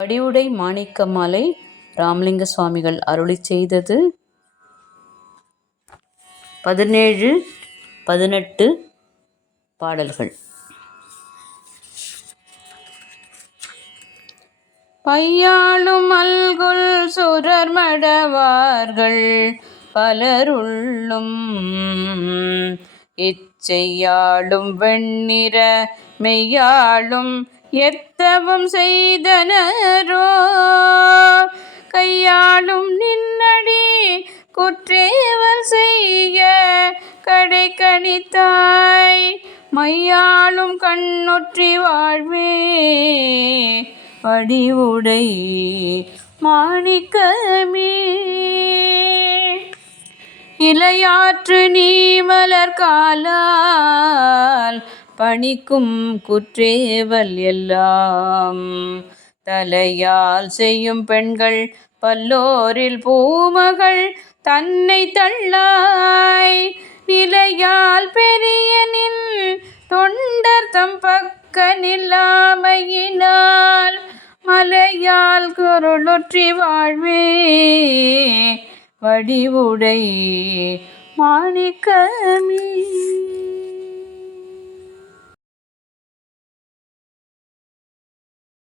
வடிவுடை மாணிக்கமாலை ராமலிங்க சுவாமிகள் அருளி செய்தது. பதினேழு பதினெட்டு பாடல்கள். பையாளும் அல்குல் சுரர் மடவார்கள். பலருள்ளும் இச்செய்யாளும் வெண்ணிற மெய்யாளும் எத்தவம் செய்தனரோ? கையாளும் நின்னடி குற்றேவல் செய்ய கடை கணித்தாய். மையாளும் கண்ணொற்றி வாழ்வே வடிவுடை மாணிக்கமே. இலையாற்று நீ மலர் காலால் பணிக்கும் குற்றேவல் எல்லாம். தலையால் செய்யும் பெண்கள் பல்லோரில் பூமகள் தன்னை தள்ளாய். நிலையால் பெரியனின் தொண்டர் தம் பக்க நில்லாமையினால். மலையால் குரலொற்றி வாழ்வே. வடிவுடை மாணிக்கமே.